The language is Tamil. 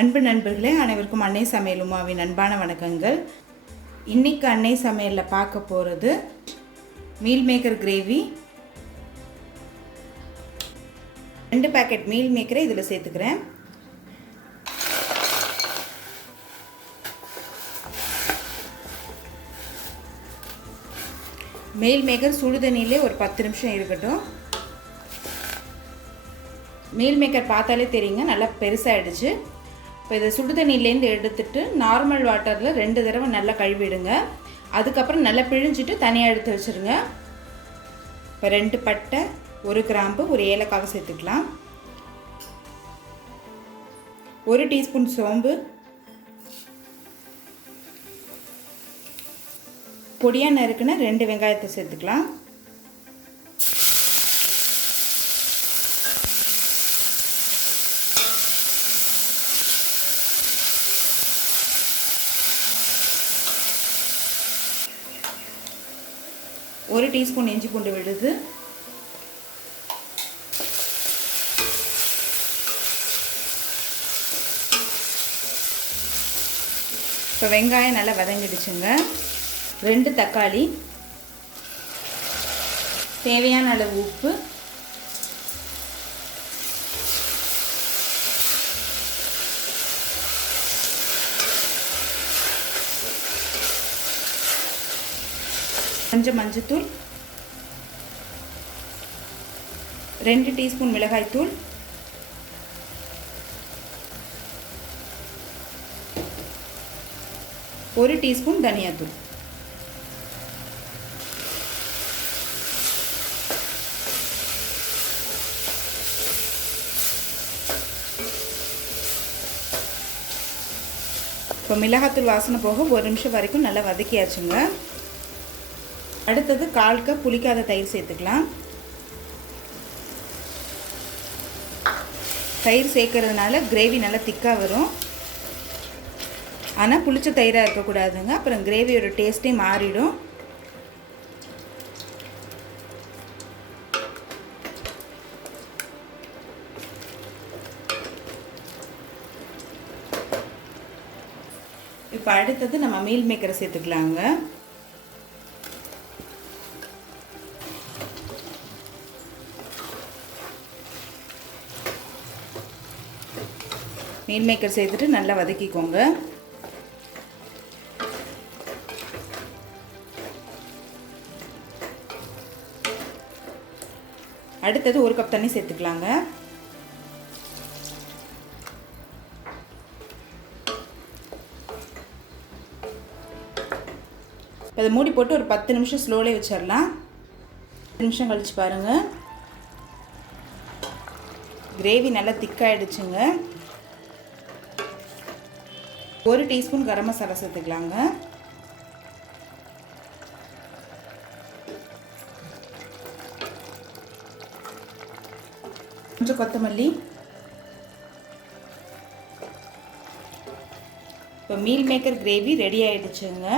அன்பு நண்பர்களே, அனைவருக்கும் அன்னை சமையல் உமாவின் அன்பான வணக்கங்கள். இன்றைக்கி அன்னை சமையலில் பார்க்க போகிறது meal maker gravy. 2 packet meal மேக்கரை இதில் சேர்த்துக்கிறேன். மீல் மேக்கர் சுடுதண்ணிலே ஒரு 10 நிமிஷம் இருக்கட்டும். மீல் மேக்கர் பார்த்தாலே தெரியுங்க, நல்லா பெருசாகிடுச்சு. இப்போ இதை சுடுதண்ணிலேருந்து எடுத்துட்டு நார்மல் வாட்டரில் 2 தடவை நல்லா கழுவிடுங்க. அதுக்கப்புறம் நல்லா பிழிஞ்சிட்டு தனியாக எடுத்து வச்சுருங்க. இப்போ 2 பட்டை, 1 கிராம்பு, 1 ஏலக்காவை சேர்த்துக்கலாம். 1 டீஸ்பூன் சோம்பு, பொடியாக நறுக்குன 2 வெங்காயத்தை சேர்த்துக்கலாம். ஒரு டீஸ்பூன் இஞ்சி பூண்டு விழுது, இப்போ வெங்காயம் நல்லா வதங்கிடுச்சுங்க. 2 தக்காளி, தேவையான அளவு உப்பு, கொஞ்சம் மஞ்சத்தூள், 2 டீஸ்பூன் மிளகாய்த்தூள், 1 டீஸ்பூன் தனியாத்தூள். இப்போ மிளகாத்தூள் வாசனை போக 1 நிமிஷம் வரைக்கும் நல்லா வதக்கியாச்சுங்க. அடுத்தது 1/4 கப் புளிக்காத தயிர் சேர்த்துக்கலாம். தயிர் சேர்க்கறதுனால கிரேவி நல்லா திக்காக வரும். ஆனால் புளிச்ச தயிராக இருக்கக்கூடாதுங்க, அப்புறம் கிரேவியோட டேஸ்ட்டே மாறிடும். இப்போ அடுத்தது நம்ம மீல் மேக்கரை சேர்த்துக்கலாங்க. மீல் மேக்கர் சேர்த்துட்டு நல்லா வதக்கிக்கோங்க. அடுத்தது 1 கப் தண்ணி சேர்த்துக்கலாங்க. அதை மூடி போட்டு ஒரு 10 நிமிஷம் ஸ்லோலே வச்சிடலாம். 10 நிமிஷம் கழிச்சு பாருங்கள், கிரேவி நல்லா திக்காயிடுச்சுங்க. 1 டீஸ்பூன் கரம் மசாலா சேர்த்துக்கலாங்க. கொஞ்சம் கொத்தமல்லி. இப்போ மீல் மேக்கர் கிரேவி ரெடி ஆகிடுச்சுங்க.